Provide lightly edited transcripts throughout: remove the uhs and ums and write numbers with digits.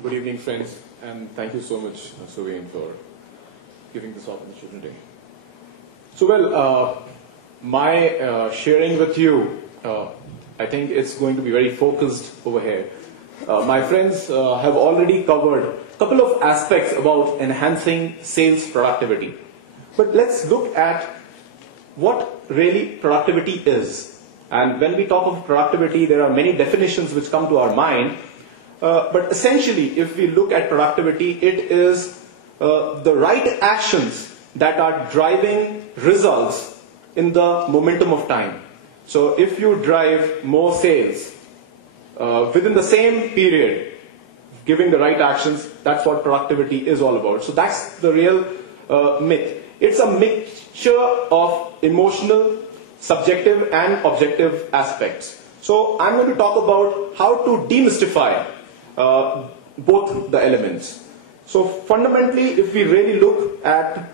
Good evening, friends, and thank you so much, Suvain, for giving this opportunity. So, my sharing with you, I think it's going to be very focused over here. My friends have already covered a couple of aspects about enhancing sales productivity. But let's look at what really productivity is. And when we talk of productivity, there are many definitions which come to our mind. But essentially, if we look at productivity, it is the right actions that are driving results in the momentum of time. So if you drive more sales within the same period, giving the right actions, that's what productivity is all about. So that's the real myth. It's a mixture of emotional, subjective and objective aspects. So I'm going to talk about how to demystify both the elements. So fundamentally, if we really look at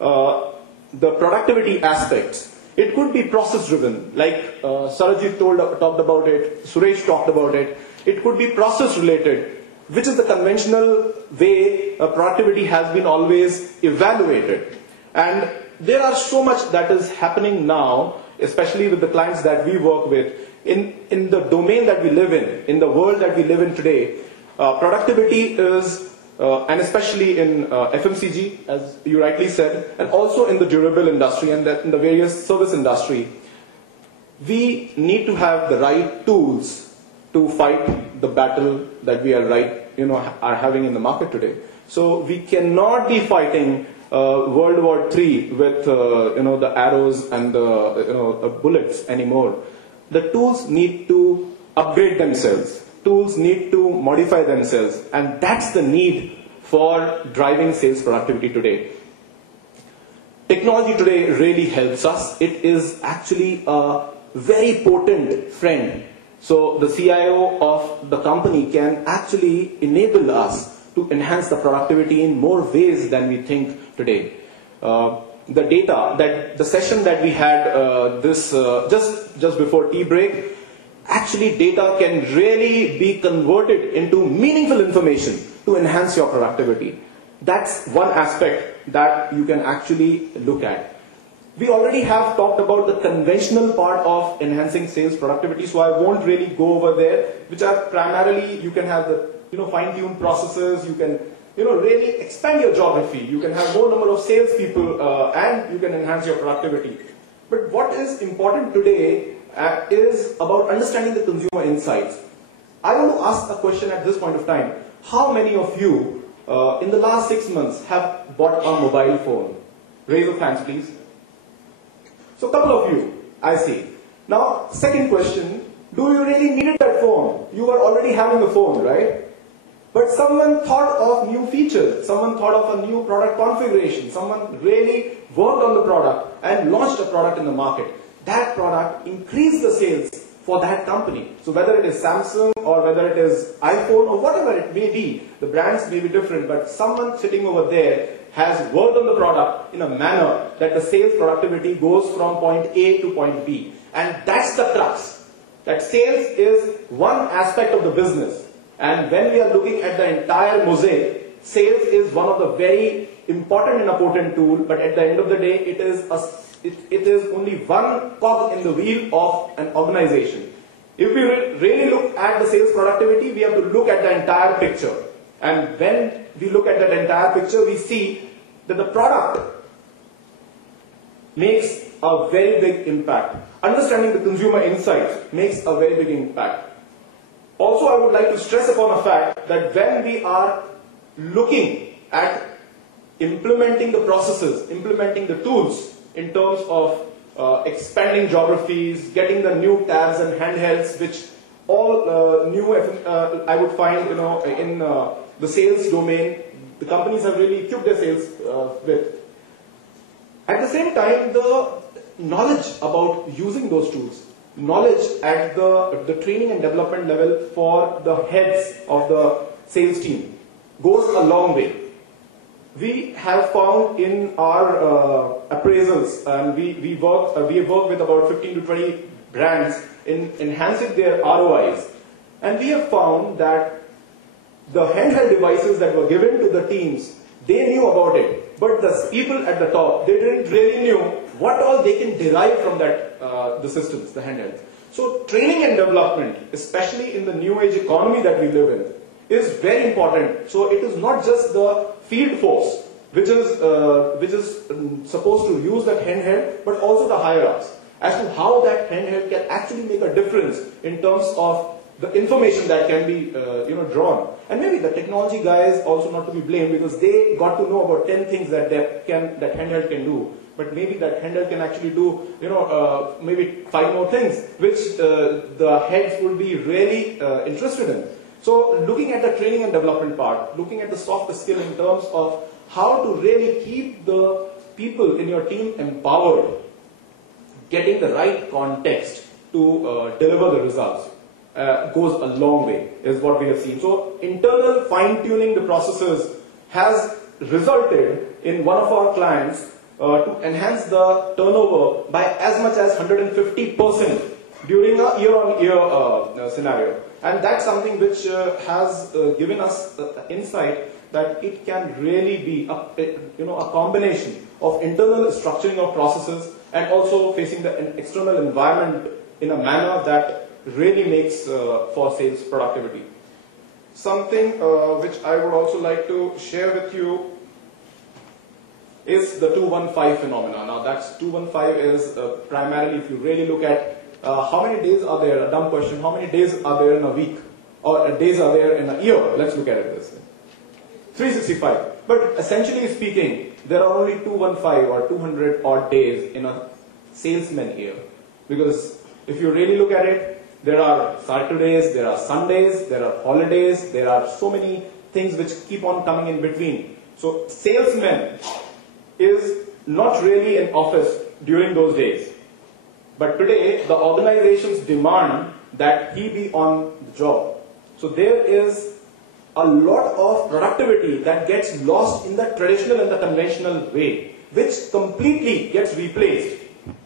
the productivity aspects, it could be process driven, like Sarajit talked about it, Suresh talked about it. It could be process related, which is the conventional way productivity has been always evaluated. And there are so much that is happening now, especially with the clients that we work with, in the domain that we live in the world that we live in today. Productivity is, and especially in FMCG, as you rightly said, and also in the durable industry and in the various service industry, we need to have the right tools to fight the battle that we are having in the market today. So we cannot be fighting World War III with the arrows and the bullets anymore. The tools need to upgrade themselves. Tools need to modify themselves, and that's the need for driving sales productivity today. Technology today really helps us. It is actually a very potent friend. So the CIO of the company can actually enable us to enhance the productivity in more ways than we think today. The data, the session that we had just before tea break, actually data can really be converted into meaningful information to enhance your productivity. That's one aspect that you can actually look at. We already have talked about the conventional part of enhancing sales productivity, so I won't really go over there, which are primarily, you can have the fine-tuned processes, you can really expand your geography, you can have more number of salespeople, and you can enhance your productivity. But what is important today is about understanding the consumer insights. I want to ask a question at this point of time. How many of you in the last 6 months have bought a mobile phone? Raise of hands, please. So a couple of you, I see. Now, second question, do you really need that phone? You were already having a phone, right? But someone thought of new features, someone thought of a new product configuration, someone really worked on the product and launched a product in the market. That product increased the sales for that company. So whether it is Samsung or whether it is iPhone or whatever it may be, the brands may be different, but someone sitting over there has worked on the product in a manner that the sales productivity goes from point A to point B. And that's the crux. That sales is one aspect of the business. And when we are looking at the entire mosaic, sales is one of the very important and important tool, but at the end of the day, it is only one cog in the wheel of an organization. If we really look at the sales productivity, we have to look at the entire picture. And when we look at that entire picture, we see that the product makes a very big impact. Understanding the consumer insights makes a very big impact. Also, I would like to stress upon a fact that when we are looking at implementing the processes, implementing the tools in terms of expanding geographies, getting the new tabs and handhelds, which all new I would find in the sales domain, the companies have really equipped their sales with. At the same time, the knowledge about using those tools, knowledge at the training and development level for the heads of the sales team goes a long way. We have found in our appraisals, and we have worked with about 15 to 20 brands in enhancing their ROIs, and we have found that the handheld devices that were given to the teams, they knew about it, but the people at the top, they didn't really knew what all they can derive from that, the systems, the handhelds. So training and development, especially in the new age economy that we live in, is very important. So it is not just the field force which is supposed to use that handheld, but also the higher ups, as to how that handheld can actually make a difference in terms of the information that can be drawn. And maybe the technology guys also not to be blamed, because they got to know about 10 things that that handheld can do. But maybe that handheld can actually do, maybe 5 more things, which the heads would be really interested in. So looking at the training and development part, looking at the soft skill in terms of how to really keep the people in your team empowered, getting the right context to deliver the results goes a long way, is what we have seen. So internal fine-tuning the processes has resulted in one of our clients to enhance the turnover by as much as 150% during a year-on-year scenario. And that's something which has given us insight that it can really be a combination of internal structuring of processes and also facing the external environment in a manner that really makes for sales productivity. Something which I would also like to share with you is the 215 phenomena. Now that's 215 is primarily, if you really look at how many days are there, a dumb question, how many days are there in a week, or days are there in a year? Let's look at it this way. 365. But essentially speaking, there are only 215 or 200 odd days in a salesman year. Because if you really look at it, there are Saturdays, there are Sundays, there are holidays, there are so many things which keep on coming in between. So salesman is not really in office during those days. But today, the organizations demand that he be on the job. So there is a lot of productivity that gets lost in the traditional and the conventional way, which completely gets replaced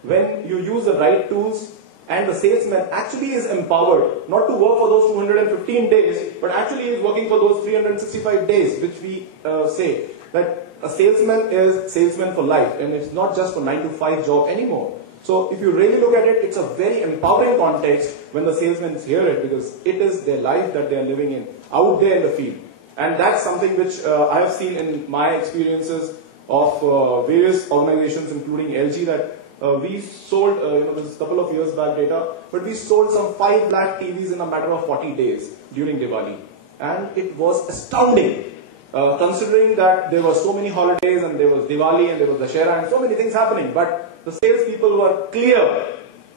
when you use the right tools and the salesman actually is empowered not to work for those 215 days, but actually is working for those 365 days, which we say that a salesman is salesman for life, and it's not just for 9 to 5 job anymore. So if you really look at it, it's a very empowering context when the salesmen hear it, because it is their life that they are living in, out there in the field. And that's something which I have seen in my experiences of various organizations, including LG, that we sold, this is a couple of years back data, but we sold some 5 lakh TVs in a matter of 40 days during Diwali. And it was astounding, considering that there were so many holidays, and there was Diwali, and there was Dussehra, and so many things happening. But the salespeople were clear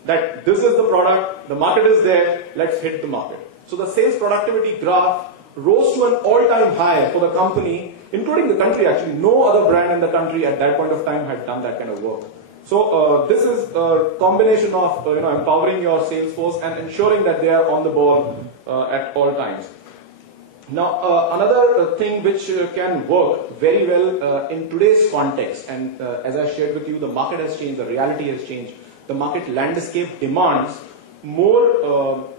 that this is the product, the market is there, let's hit the market. So the sales productivity graph rose to an all-time high for the company, including the country actually. No other brand in the country at that point of time had done that kind of work. So this is a combination of empowering your sales force and ensuring that they are on the ball at all times. Now another thing which can work very well in today's context, and as I shared with you, the market has changed, the reality has changed, the market landscape demands more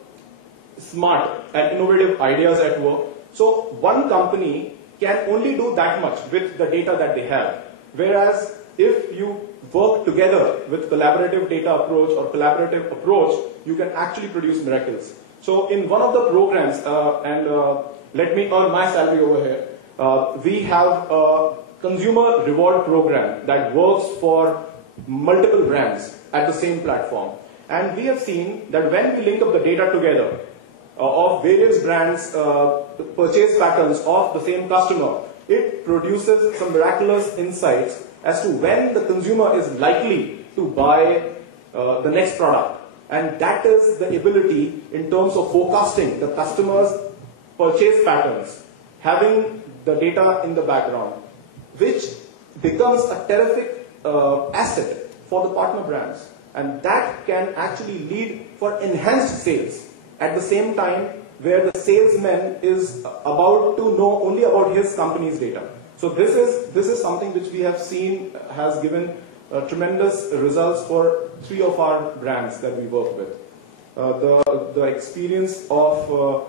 smart and innovative ideas at work. So one company can only do that much with the data that they have, whereas if you work together with collaborative data approach or collaborative approach, you can actually produce miracles. So in one of the programs, let me earn my salary over here, we have a consumer reward program that works for multiple brands at the same platform. And we have seen that when we link up the data together of various brands' purchase patterns of the same customer, it produces some miraculous insights as to when the consumer is likely to buy the next product. And that is the ability in terms of forecasting the customer's purchase patterns, having the data in the background, which becomes a terrific asset for the partner brands. And that can actually lead for enhanced sales at the same time, where the salesman is about to know only about his company's data. So this is something which we have seen has given tremendous results for 3 of our brands that we work with. The experience of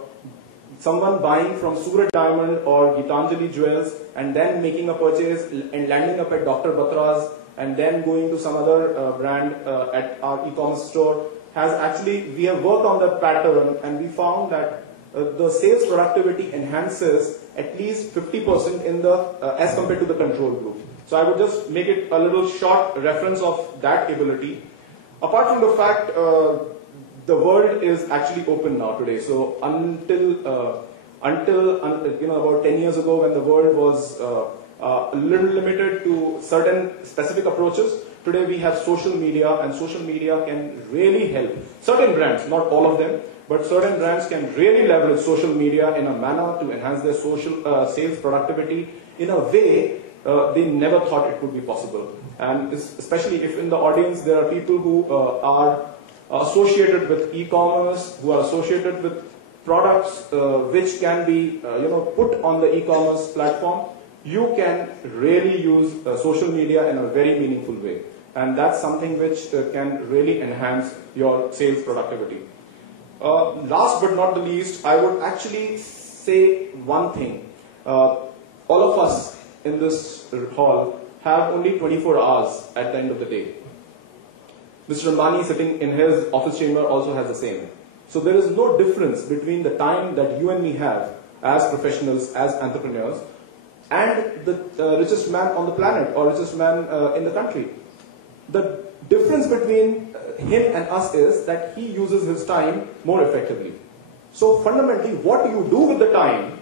someone buying from Surat Diamond or Gitanjali Jewels and then making a purchase and landing up at Dr. Batra's and then going to some other brand at our e-commerce store we have worked on the pattern, and we found that the sales productivity enhances at least 50% in the as compared to the control group. So I would just make it a little short reference of that ability. Apart from the fact the world is actually open now today. So until about 10 years ago, when the world was a little limited to certain specific approaches, today we have social media, and social media can really help. Certain brands, not all of them, but certain brands can really leverage social media in a manner to enhance their social sales productivity in a way they never thought it would be possible. And especially if in the audience there are people who are associated with e-commerce, who are associated with products which can be put on the e-commerce platform, you can really use social media in a very meaningful way. And that's something which can really enhance your sales productivity. Last but not the least, I would actually say one thing. All of us in this hall have only 24 hours at the end of the day. Mr. Ambani sitting in his office chamber also has the same. So there is no difference between the time that you and me have as professionals, as entrepreneurs, and the richest man on the planet or richest man in the country. The difference between him and us is that he uses his time more effectively. So fundamentally, what you do with the time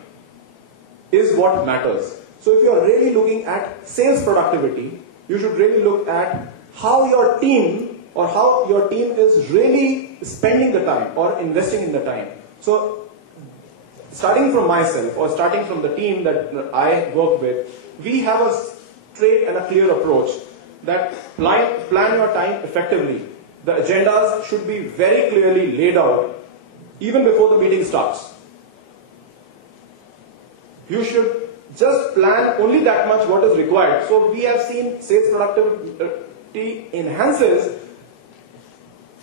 is what matters. So if you are really looking at sales productivity, you should really look at how your team is really spending the time or investing in the time. So starting from myself or starting from the team that I work with, we have a straight and a clear approach that plan your time effectively. The agendas should be very clearly laid out even before the meeting starts. You should just plan only that much what is required. So we have seen sales productivity enhances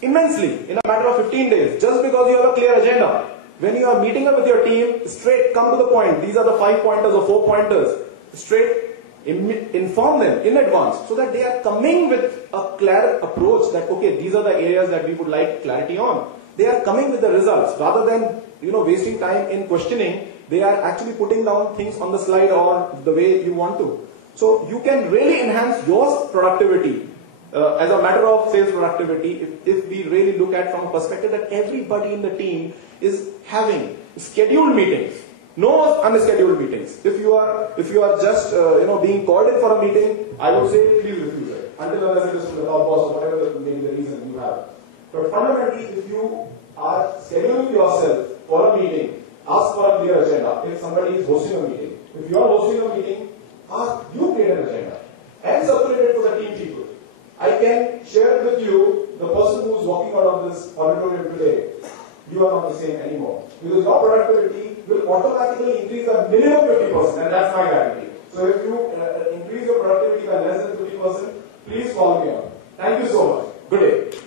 immensely in a matter of 15 days just because you have a clear agenda. When you are meeting up with your team, straight come to the point. These are the 5 pointers or 4 pointers. Straight inform them in advance so that they are coming with a clear approach that, okay, these are the areas that we would like clarity on. They are coming with the results rather than wasting time in questioning. They are actually putting down things on the slide or the way you want to. So you can really enhance your productivity as a matter of sales productivity if we really look at from a perspective that everybody in the team is having scheduled meetings. No unscheduled meetings. If you are just being called in for a meeting, I would say please refuse it until unless it is from the top boss or whatever may be the reason you have. But fundamentally, if you are scheduling yourself for a meeting, ask for a clear agenda. If somebody is hosting a meeting, if you are hosting a meeting, you create an agenda and circulate it to the team people. I can share with you the person who is walking out of this auditorium today. You are not the same anymore. Because your productivity will automatically increase a minimum 50%, and that's my guarantee. So if you increase your productivity by less than 50%, please follow me on. Thank you so much. Good day.